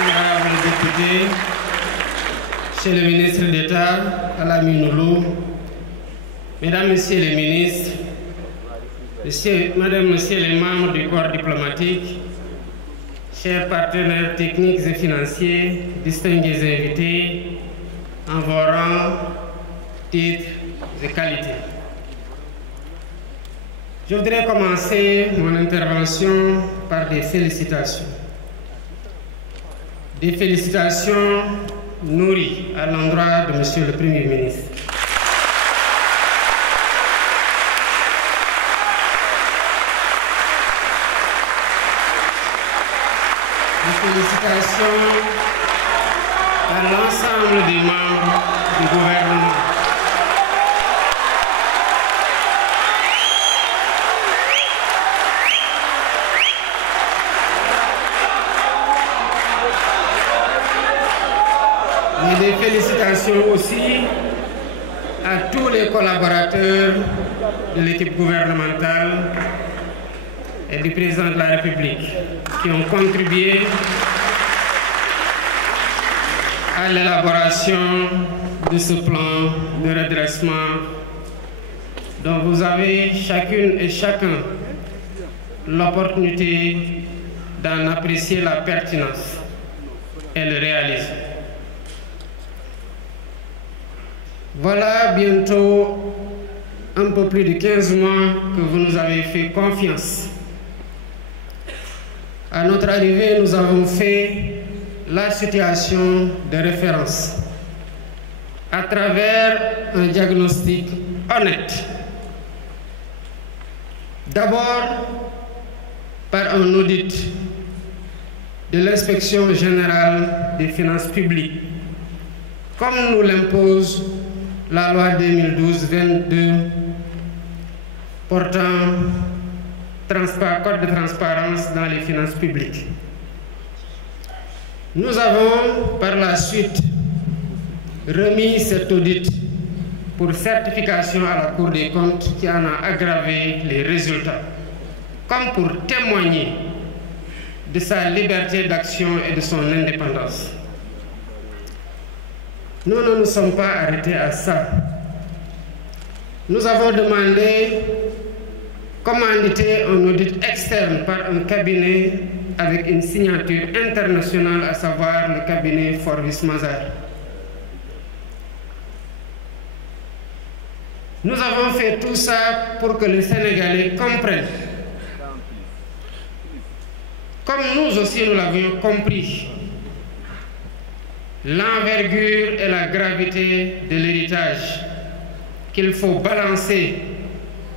honorables députés, Monsieur le ministre d'État, Alami Noulou, Mesdames, Messieurs les ministres, Madame, Messieurs les membres du corps diplomatique, chers partenaires techniques et financiers, distingués invités, en vos rangs, titres et qualités. Je voudrais commencer mon intervention par des félicitations. Des félicitations nourries à l'endroit de Monsieur le Premier ministre. Des félicitations à l'ensemble des membres du gouvernement. Et des félicitations aussi à tous les collaborateurs de l'équipe gouvernementale et du président de la République qui ont contribué à l'élaboration de ce plan de redressement dont vous avez chacune et chacun l'opportunité d'en apprécier la pertinence et le réaliser. Voilà bientôt un peu plus de 15 mois que vous nous avez fait confiance. À notre arrivée, nous avons fait la situation de référence à travers un diagnostic honnête. D'abord, par un audit de l'Inspection générale des finances publiques, comme nous l'impose la loi 2012-22 portant code de transparence dans les finances publiques. Nous avons par la suite remis cet audit pour certification à la Cour des comptes qui en a aggravé les résultats, comme pour témoigner de sa liberté d'action et de son indépendance. Nous ne nous sommes pas arrêtés à ça. Nous avons demandé, commandité un audit externe par un cabinet avec une signature internationale, à savoir le cabinet Forbis Mazars. Nous avons fait tout ça pour que les Sénégalais comprennent, comme nous aussi nous l'avions compris, l'envergure et la gravité de l'héritage qu'il faut balancer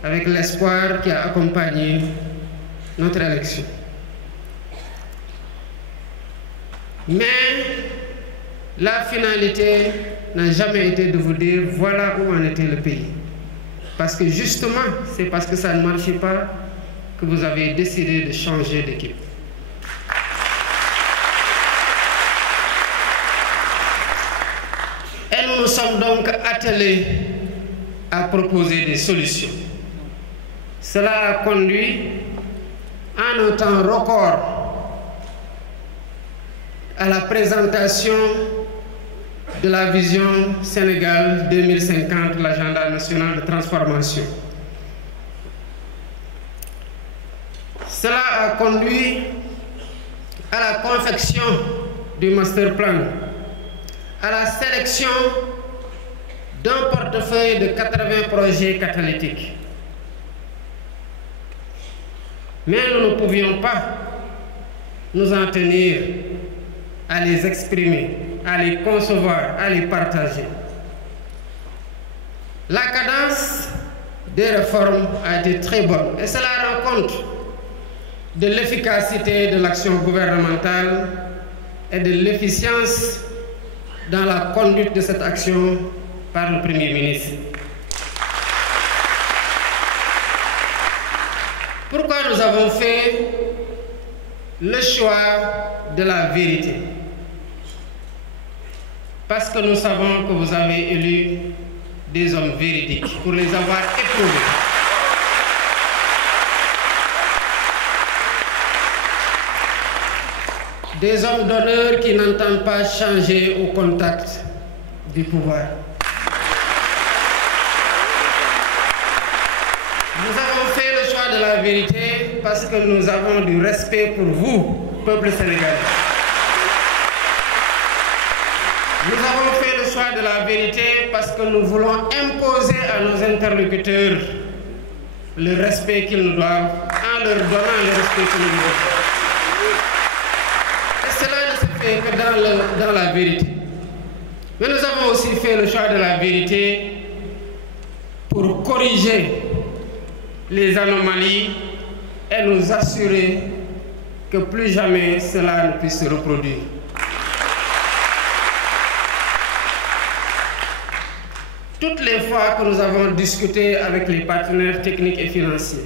avec l'espoir qui a accompagné notre élection. Mais la finalité n'a jamais été de vous dire voilà où en était le pays. Parce que justement, c'est parce que ça ne marchait pas que vous avez décidé de changer d'équipe. Et nous nous sommes donc attelés à proposer des solutions. Cela a conduit en un temps record à la présentation de la vision Sénégal 2050, l'agenda national de transformation. Cela a conduit à la confection du master plan, à la sélection d'un portefeuille de 80 projets catalytiques. Mais nous ne pouvions pas nous en tenir à les exprimer, à les concevoir, à les partager. La cadence des réformes a été très bonne et cela rend compte de l'efficacité de l'action gouvernementale et de l'efficience dans la conduite de cette action par le Premier ministre. Pourquoi nous avons fait le choix de la vérité? Parce que nous savons que vous avez élu des hommes véridiques pour les avoir éprouvés. des hommes d'honneur qui n'entendent pas changer au contact du pouvoir. Nous avons fait le choix de la vérité parce que nous avons du respect pour vous, peuple sénégalais. Nous avons fait le choix de la vérité parce que nous voulons imposer à nos interlocuteurs le respect qu'ils nous doivent, en leur donnant le respect qu'ils nous doivent. Et cela ne se fait que dans la vérité. Mais nous avons aussi fait le choix de la vérité pour corriger les anomalies et nous assurer que plus jamais cela ne puisse se reproduire. Toutes les fois que nous avons discuté avec les partenaires techniques et financiers,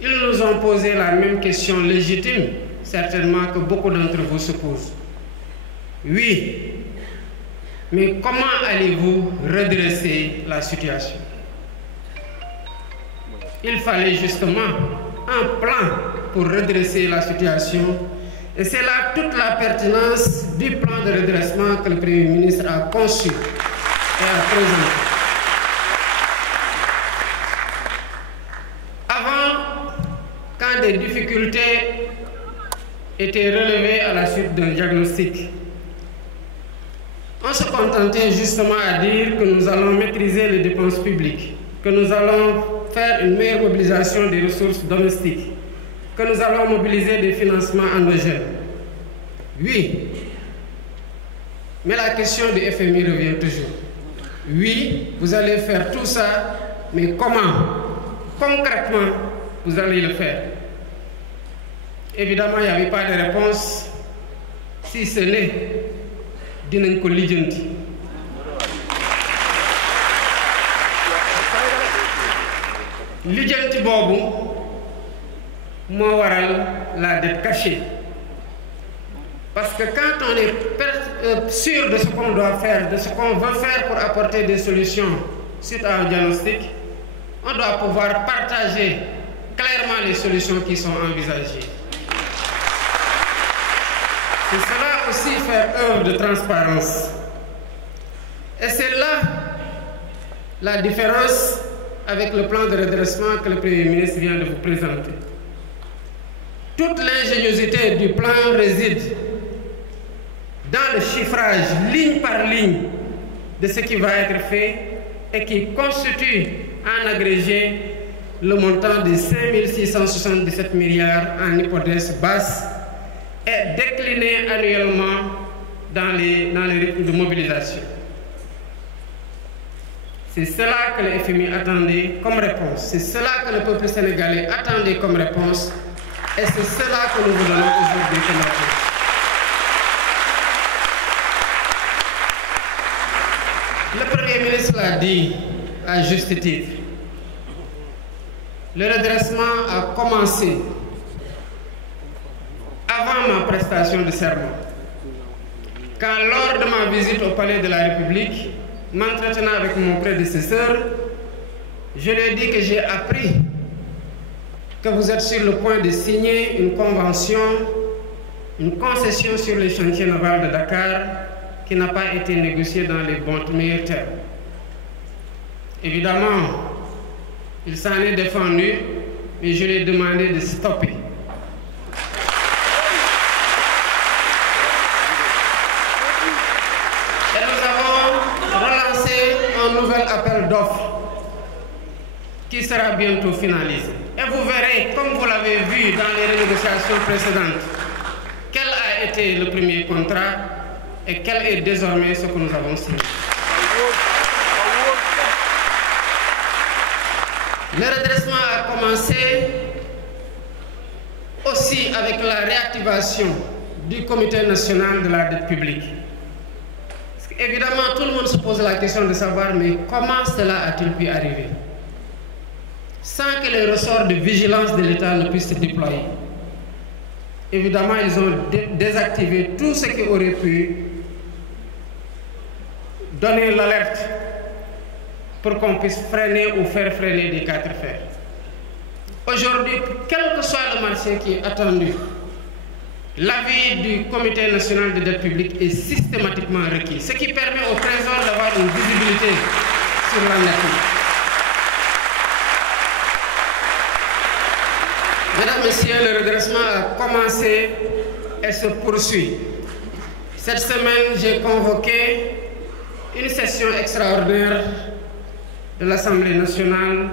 ils nous ont posé la même question légitime, certainement que beaucoup d'entre vous se posent. Oui, mais comment allez-vous redresser la situation? Il fallait justement un plan pour redresser la situation et c'est là toute la pertinence du plan de redressement que le Premier ministre a conçu et a présenté. Avant, quand des difficultés étaient relevées à la suite d'un diagnostic, on se contentait justement à dire que nous allons maîtriser les dépenses publiques, que nous allons faire une meilleure mobilisation des ressources domestiques, que nous allons mobiliser des financements endogènes. Oui, mais la question du FMI revient toujours. Oui, vous allez faire tout ça, mais comment? Concrètement, vous allez le faire? Évidemment, il n'y avait pas de réponse, si ce n'est dinañ ko lijjanti. Lijjanti boobu moo waral la dette cachée. Parce que quand on est sûr de ce qu'on doit faire, de ce qu'on veut faire pour apporter des solutions suite à un diagnostic, on doit pouvoir partager clairement les solutions qui sont envisagées. C'est cela aussi faire œuvre de transparence. Et c'est là la différence avec le plan de redressement que le Premier ministre vient de vous présenter. Toute l'ingéniosité du plan réside dans le chiffrage ligne par ligne de ce qui va être fait et qui constitue en agrégé le montant de 5 677 milliards en hypothèse basse et décliné annuellement dans les rythmes de mobilisation. C'est cela que le FMI attendait comme réponse. C'est cela que le peuple sénégalais attendait comme réponse. Et c'est cela que nous vous donnons aujourd'hui comme réponse. Le Premier ministre l'a dit à juste titre. Le redressement a commencé avant ma prestation de serment. Quand lors de ma visite au palais de la République, m'entretenant avec mon prédécesseur, je lui ai dit que j'ai appris que vous êtes sur le point de signer une convention, une concession sur les chantiers navals de Dakar qui n'a pas été négociée dans les bons meilleurs termes. Évidemment, il s'en est défendu, mais je lui ai demandé de stopper. Et nous avons relancé un nouvel appel d'offres qui sera bientôt finalisé. Et vous verrez, comme vous l'avez vu dans les renégociations précédentes, quel a été le premier contrat et quel est désormais ce que nous avons signé. Le redressement a commencé aussi avec la réactivation du Comité national de la dette publique. Parce qu'évidemment, tout le monde se pose la question de savoir mais comment cela a-t-il pu arriver sans que les ressorts de vigilance de l'État ne puissent se déployer. Évidemment, ils ont désactivé tout ce qui aurait pu donner l'alerte pour qu'on puisse freiner ou faire freiner des quatre fers. Aujourd'hui, quel que soit le marché qui est attendu, l'avis du Comité national de dette publique est systématiquement requis, ce qui permet au Trésor d'avoir une visibilité sur l'endettement. Mesdames, Messieurs, le redressement a commencé et se poursuit. Cette semaine, j'ai convoqué une session extraordinaire de l'Assemblée nationale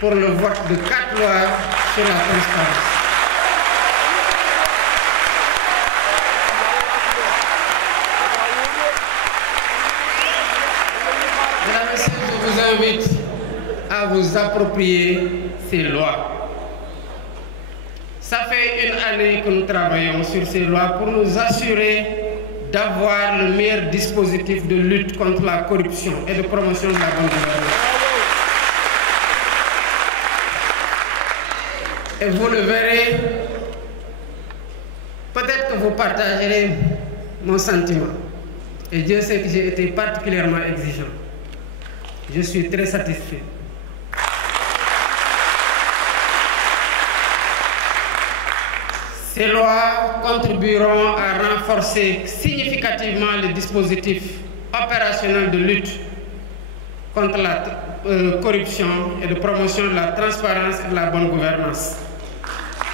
pour le vote de 4 lois sur la transparence. Mesdames et messieurs, je vous invite à vous approprier ces lois. Ça fait une année que nous travaillons sur ces lois pour nous assurer d'avoir le meilleur dispositif de lutte contre la corruption et de promotion de la bonne gouvernance. Et vous le verrez, peut-être que vous partagerez mon sentiment. Et Dieu sait que j'ai été particulièrement exigeant. Je suis très satisfait. Ces lois contribueront à renforcer significativement le dispositif opérationnel de lutte contre la corruption et de promotion de la transparence et de la bonne gouvernance.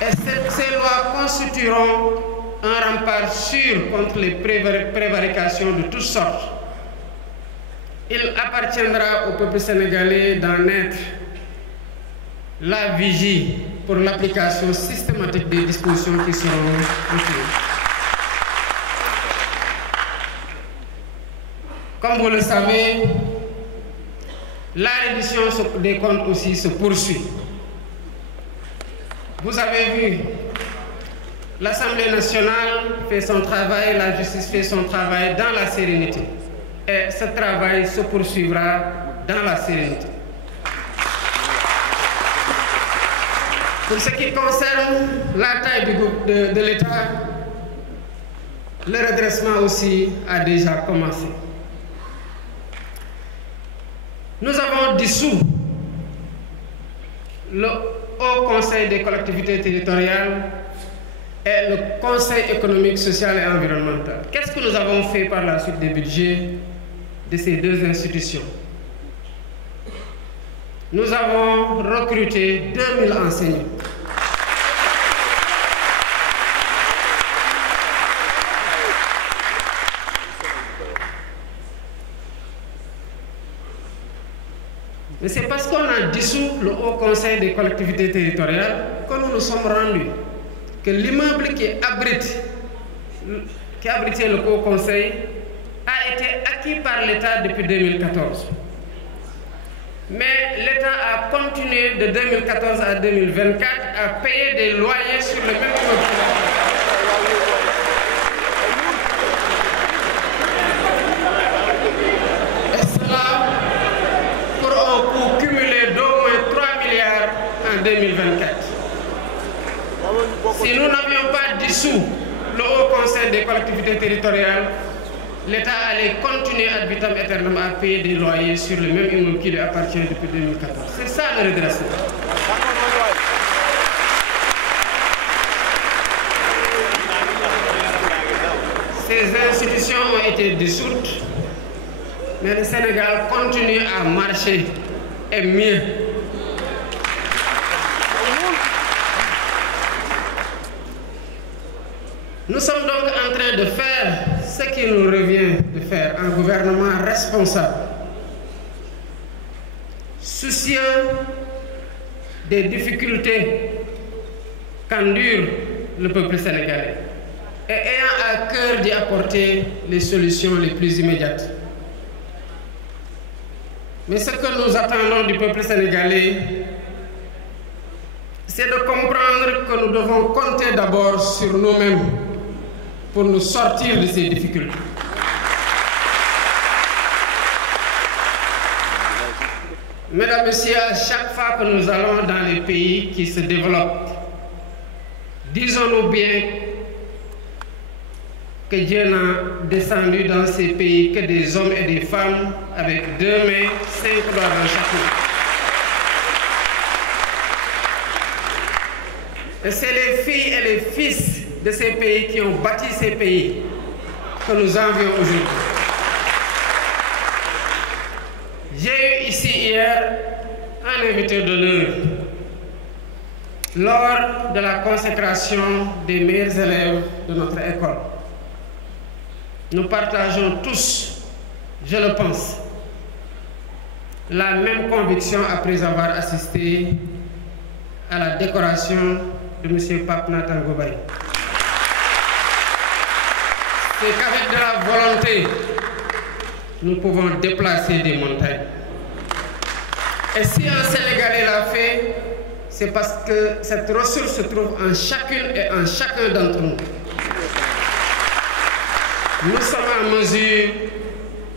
Et ces lois constitueront un rempart sûr contre les prévarications de toutes sortes. Il appartiendra au peuple sénégalais d'en être la vigie pour l'application systématique des dispositions qui seront retenues. Comme vous le savez, la reddition des comptes aussi se poursuit. Vous avez vu, l'Assemblée nationale fait son travail, la justice fait son travail dans la sérénité. Et ce travail se poursuivra dans la sérénité. Pour ce qui concerne la taille de l'État, le redressement aussi a déjà commencé. Nous avons dissous le Haut Conseil des collectivités territoriales et le Conseil économique, social et environnemental. Qu'est-ce que nous avons fait par la suite des budgets de ces deux institutions? Nous avons recruté 2000 enseignants. Mais c'est parce qu'on a dissous le Haut Conseil des collectivités territoriales que nous nous sommes rendus que l'immeuble qui abritait le Haut Conseil a été acquis par l'État depuis 2014. Mais l'État a continué de 2014 à 2024 à payer des loyers sur le même immeuble. Et cela pour un coût cumulé d'au moins 3 milliards en 2024. Si nous n'avions pas dissous le Haut Conseil des collectivités territoriales, l'État allait continuer ad vitam aeternam à payer des loyers sur le même immeuble qui lui appartient depuis 2014. C'est ça le redressement. Ces institutions ont été dissoutes, mais le Sénégal continue à marcher et mieux. Nous sommes donc en train de faire ce qui nous revient de faire, un gouvernement responsable, soucieux des difficultés qu'endure le peuple sénégalais et ayant à cœur d'y apporter les solutions les plus immédiates. Mais ce que nous attendons du peuple sénégalais, c'est de comprendre que nous devons compter d'abord sur nous-mêmes pour nous sortir de ces difficultés. Mesdames et messieurs, à chaque fois que nous allons dans les pays qui se développent, disons-nous bien que Dieu n'a descendu dans ces pays que des hommes et des femmes avec 2 mains, 5 doigts dans chaque main. Et c'est les filles et les fils de ces pays qui ont bâti ces pays que nous envions aujourd'hui. J'ai eu ici hier un invité d'honneur lors de la consécration des meilleurs élèves de notre école. Nous partageons tous, je le pense, la même conviction après avoir assisté à la décoration de M. Pape Nathan Gobaye. C'est qu'avec de la volonté, nous pouvons déplacer des montagnes. Et si un Sénégalais l'a fait, c'est parce que cette ressource se trouve en chacune et en chacun d'entre nous. Nous sommes en mesure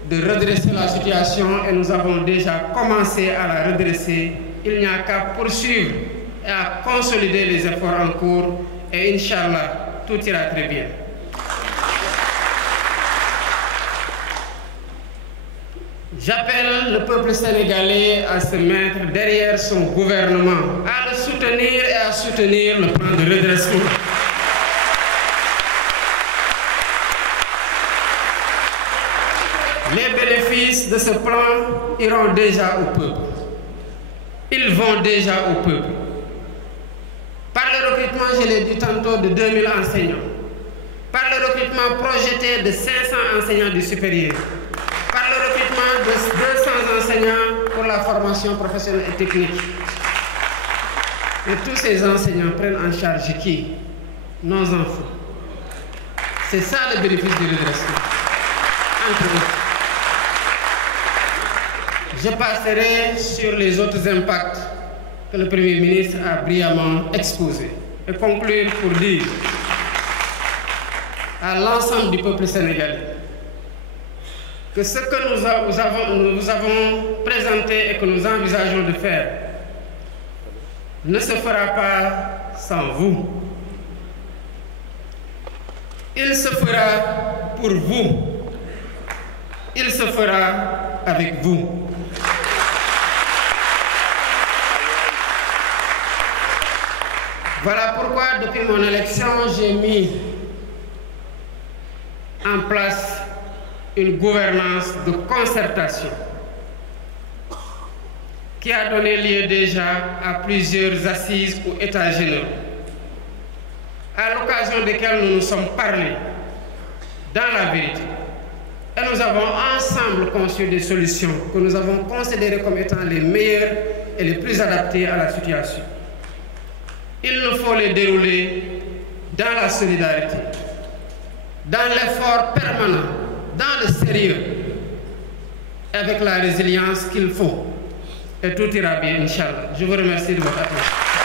de redresser la situation et nous avons déjà commencé à la redresser. Il n'y a qu'à poursuivre et à consolider les efforts en cours et Inch'Allah, tout ira très bien. J'appelle le peuple sénégalais à se mettre derrière son gouvernement, à le soutenir et à soutenir le plan de redressement. Les bénéfices de ce plan iront déjà au peuple. Ils vont déjà au peuple. Par le recrutement, je l'ai dit tantôt, de 2000 enseignants. Par le recrutement projeté de 500 enseignants du supérieur. Par le recrutement de 200 enseignants pour la formation professionnelle et technique. Et tous ces enseignants prennent en charge qui? Nos enfants. C'est ça le bénéfice du redressement. Entre autres. Je passerai sur les autres impacts que le Premier ministre a brillamment exposés et conclure pour dire à l'ensemble du peuple sénégalais que ce que nous avons présenté et que nous envisageons de faire ne se fera pas sans vous. Il se fera pour vous. Il se fera avec vous. Voilà pourquoi, depuis mon élection, j'ai mis en place une gouvernance de concertation qui a donné lieu déjà à plusieurs assises ou états généraux, à l'occasion desquels nous nous sommes parlé dans la vérité. Et nous avons ensemble conçu des solutions que nous avons considérées comme étant les meilleures et les plus adaptées à la situation. Il nous faut les dérouler dans la solidarité, dans l'effort permanent, dans le sérieux, avec la résilience qu'il faut. Et tout ira bien, Inch'Allah. Je vous remercie de votre attention.